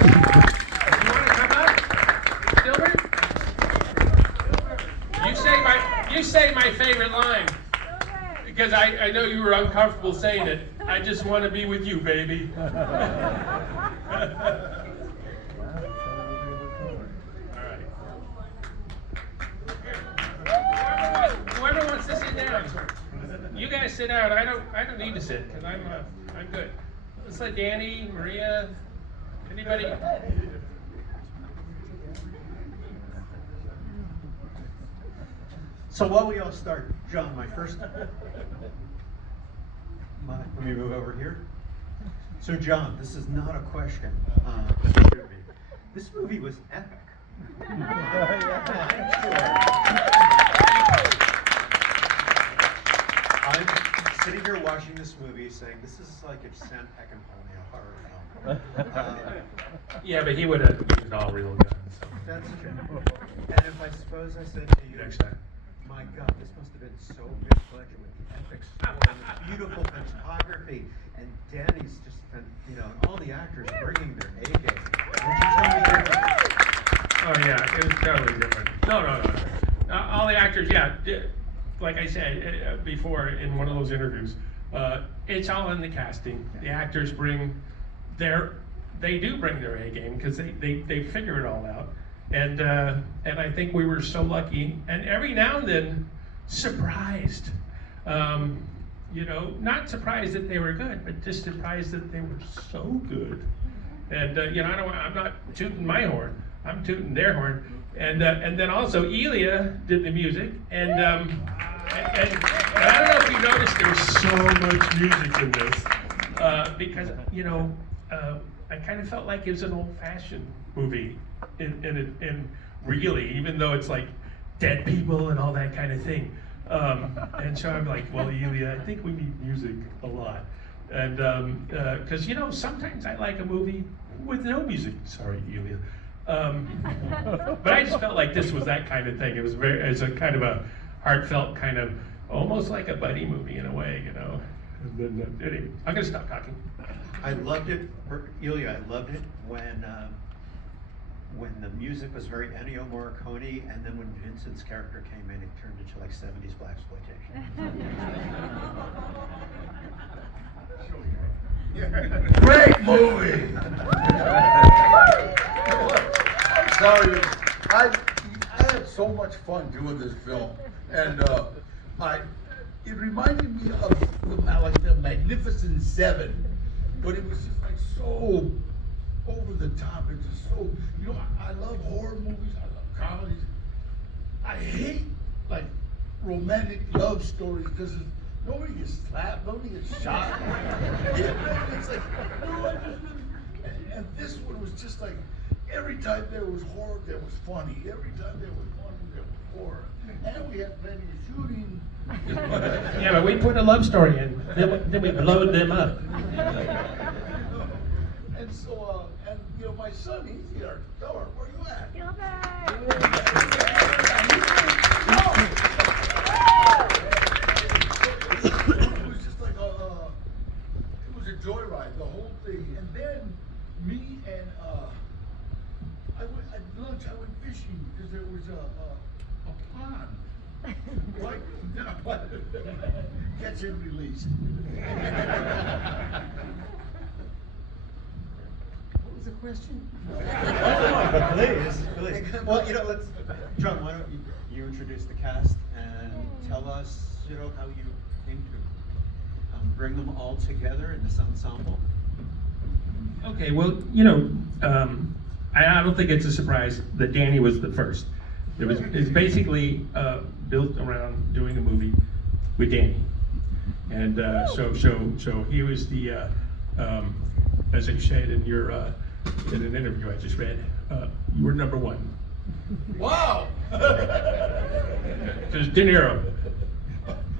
want to come up, Silver? You say my favorite line. Because I know you were uncomfortable saying it. I just want to be with you, baby. All right. Whoever wants to sit down, you guys sit down. I don't need to sit because I'm good. Let's let Danny, Maria, anybody. So while we all start, John, let me move over here. So John, this is not a question. This movie was epic. I'm sitting here watching this movie saying, this is like if Sam Peckinpah made a horror film. Yeah, but he would have used all real guns. So. That's true. And if I suppose I said to you, Next time. my God, this must have been so big budget with the epic score and the beautiful photography, and Danny's just, all the actors bringing their A game. Would you tell me differently? Oh yeah, it was totally different. No. All the actors, yeah. Like I said before in one of those interviews, it's all in the casting. The actors they do bring their A game because they figure it all out. And I think we were so lucky, and every now and then surprised. Not surprised that they were good, but just surprised that they were so good. And I'm not tooting my horn; I'm tooting their horn. And then also Elia did the music, and I don't know if you noticed there's so much music in this because I kind of felt like it was an old-fashioned movie, and really, even though it's like dead people and all that kind of thing. And so I'm like, well, Elia, I think we need music a lot. And because sometimes I like a movie with no music. Sorry, Elia. But I just felt like this was that kind of thing. It was a kind of a heartfelt kind of, almost like a buddy movie in a way, And then, anyway, I'm gonna stop talking. I loved it, Ilya. I loved it when the music was very Ennio Morricone, and then when Vincent's character came in, it turned into like 70s blaxploitation. Great movie. I'm sorry, I had so much fun doing this film, and it reminded me of the Magnificent Seven, but it was just like so over the top. It's just so, I love horror movies, I love comedies. I hate like romantic love stories because nobody gets slapped, nobody gets shot. It's like, and this one was just like, every time there was horror, there was funny. Every time there was funny, there was horror. And we had plenty of shooting. Yeah, but we put a love story in, then we blowed them up. And so, my son, he's here. Where you at? It was just like it was a joyride, the whole thing. And then me and at lunch I went fishing because there was a pond. Right? Catch and release. What was the question? Please. Well, let's, John, why don't you introduce the cast and tell us, how you came to bring them all together in this ensemble? Okay, well, I don't think it's a surprise that Danny was the first. It's basically built around doing a movie with Danny, and so he was the, as I said in in an interview I just read, you were number one. Wow! Because De Niro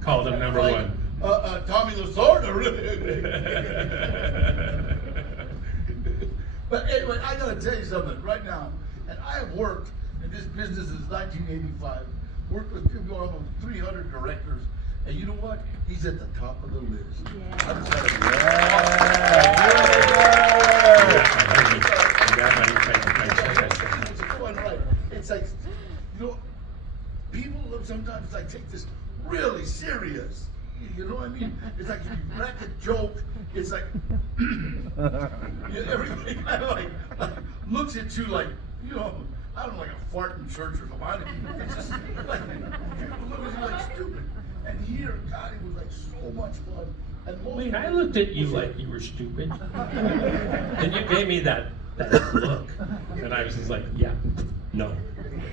called him number one. Tommy Lasorda, really. But anyway, I gotta tell you something right now. And I have worked in this business since 1985. Worked with almost 300 directors. And you know what? He's at the top of the list. Yeah. I'm telling you. sometimes like take this really serious. You know what I mean? It's like if you crack a joke, it's like everybody kind of like looks at you like, you know, I don't know, like a fart in church or something. It's just like people look at you like stupid. And here, God, it was like so much fun. And Wait, I looked at you like you were stupid. And you gave me that look. And I was just like, yeah, no.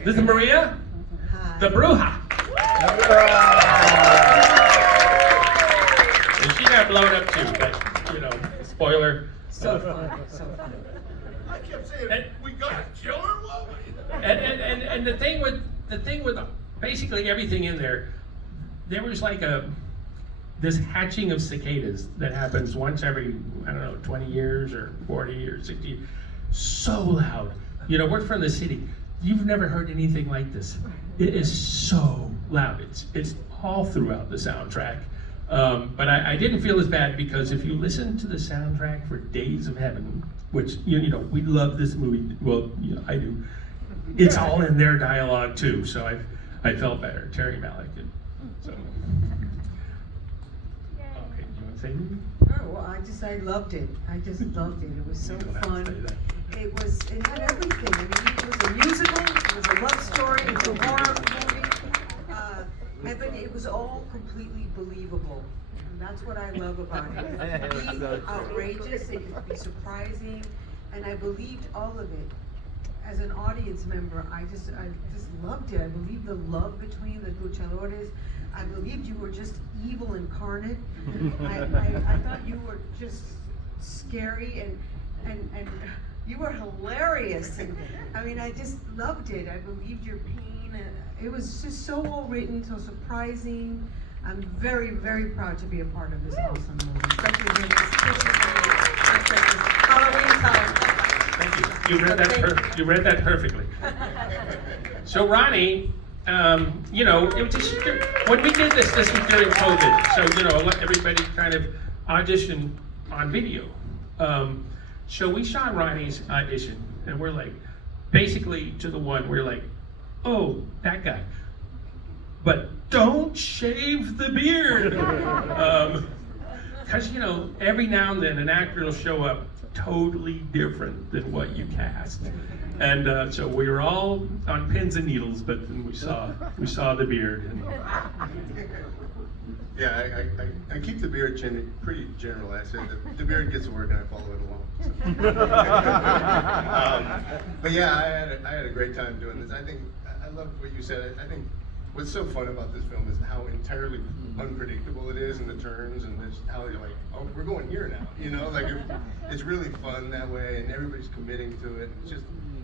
This is Maria, the Bruja. And she got blown up too, but, you know, spoiler. So fun, so fun. I kept saying, we gotta kill her, what? And the thing with basically everything in there was like this hatching of cicadas that happens once every, I don't know, 20 years or 40 or 60. So loud. You know, we're from the city. You've never heard anything like this. It is so loud. It's all throughout the soundtrack. But I didn't feel as bad because if you listen to the soundtrack for Days of Heaven, which, you know, we love this movie. Well, you know, I do. It's all in their dialogue too, so I felt better. Terry Malick. So. Okay, do you want to say anything? Oh, well, I loved it. I just loved it. It was so fun. It had everything. I mean, it was a musical, it was a love story, it was a horror movie. But it was all completely believable. And that's what I love about it. It could be outrageous, it could be surprising, and I believed all of it. As an audience member, I just loved it. I believed the love between the luchadores. I believed you were just evil incarnate. I thought you were just scary and you were hilarious. And I mean, I just loved it. I believed your pain. It was just so well written, so surprising. I'm very, very proud to be a part of this awesome movie, especially when it's Halloween time. Thank you. You read that perfectly. So Ronnie, you know, it was just, when we did this was during COVID. So, you know, I let everybody kind of audition on video. So we shot Ronnie's audition, and we're like, basically to the one, we're like, oh, that guy. But don't shave the beard. Because, you know, every now and then an actor will show up totally different than what you cast. And so we were all on pins and needles, but then we saw the beard. And yeah, I keep the beard pretty general. I said the beard gets to work and I follow it along. But yeah, I had a great time doing this. I love what you said. I think what's so fun about this film is how entirely unpredictable it is, and the turns, and just how you're like, oh, we're going here now. You know, like it's really fun that way, and everybody's committing to it.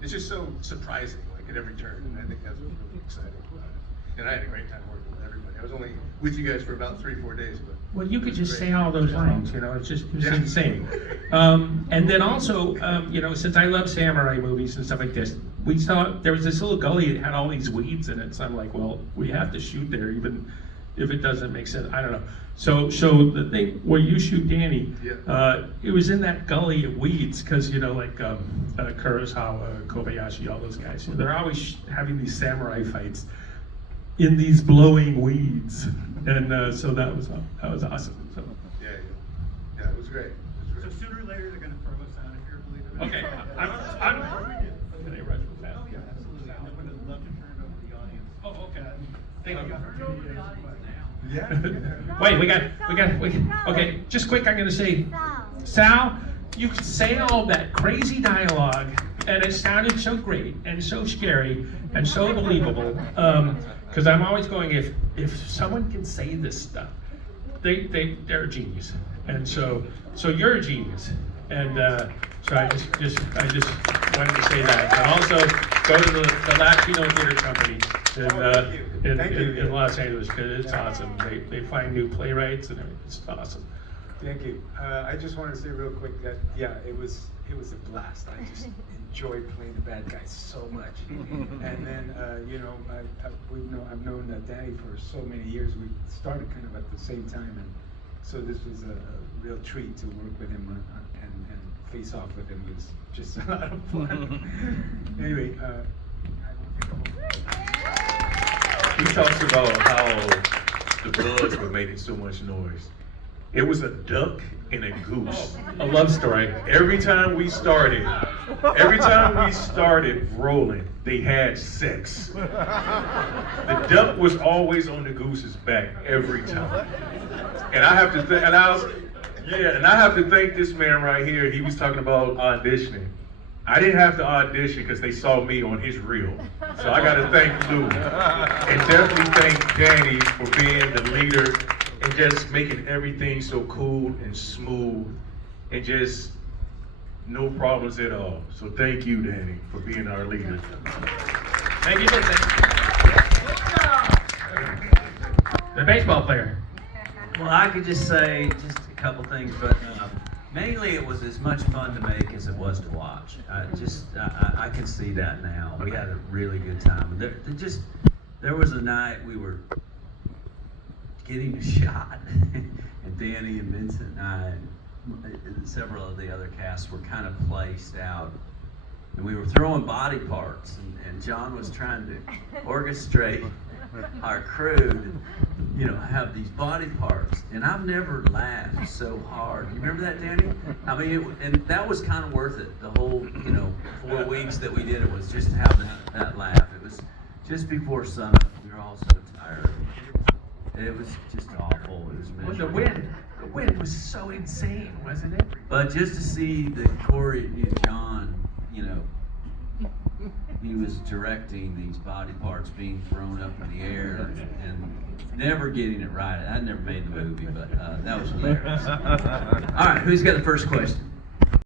It's just so surprising, like at every turn. And I think that's what's really exciting about it. And I had a great time working with everybody. I was only with you guys for about 3-4 days, but well, you could just say all those lines, you know, it was insane. And then also, you know, since I love samurai movies and stuff like this, we saw there was this little gully that had all these weeds in it. So I'm like, well, we have to shoot there, even if it doesn't make sense. I don't know. So the thing where you shoot Danny, it was in that gully of weeds because, you know, like Kurosawa, Kobayashi, all those guys, you know, they're always having these samurai fights in these blowing weeds, and so that was awesome. So. Yeah, it was great. So sooner or later they're going to throw us out of here, believe it or not. Okay, I'm can I rush with that? Oh yeah, absolutely. I would love to turn it over to the audience. Oh, okay. Thank you. Turn it over to the audience now. Yeah. Wait, we got. Okay, just quick. I'm gonna say, Sal, you could say all that crazy dialogue, and it sounded so great and so scary and so believable. Because I'm always going, if someone can say this stuff, they're a genius, and so you're a genius, and so I just wanted to say that, and also go to the Latino Theater Company in Los Angeles because it's awesome. They find new playwrights and everything. It's awesome. Thank you. I just wanted to say real quick that it was a blast. I just enjoyed playing the bad guy so much. And then you know, I've known Danny for so many years. We started kind of at the same time, and so this was a real treat to work with him and face off with him. It was just a lot of fun. Anyway, I won't take a whole. He talks about how the Bloods were making so much noise. It was a duck and a goose. A love story. Every time we started rolling, they had sex. The duck was always on the goose's back every time. And I have to thank this man right here. He was talking about auditioning. I didn't have to audition because they saw me on his reel. So I got to thank Lou. And definitely thank Danny for being the leader and just making everything so cool and smooth and just no problems at all. So thank you, Danny, for being our leader. Thank you for the baseball player. Well, I could just say just a couple things, but mainly it was as much fun to make as it was to watch. I can see that now. We had a really good time. There was a night we were getting a shot, and Danny and Vincent and I and several of the other casts were kind of placed out, and we were throwing body parts, and John was trying to orchestrate our crew to, have these body parts, and I've never laughed so hard. You remember that, Danny? I mean, and that was kind of worth it. The whole, 4 weeks that we did it was just to have that laugh. It was just before sunup. We were all so tired. It was just awful. It was miserable. The wind was so insane, wasn't it? But just to see the Corey, John, he was directing these body parts being thrown up in the air and never getting it right. I never made the movie, but that was hilarious. All right, who's got the first question?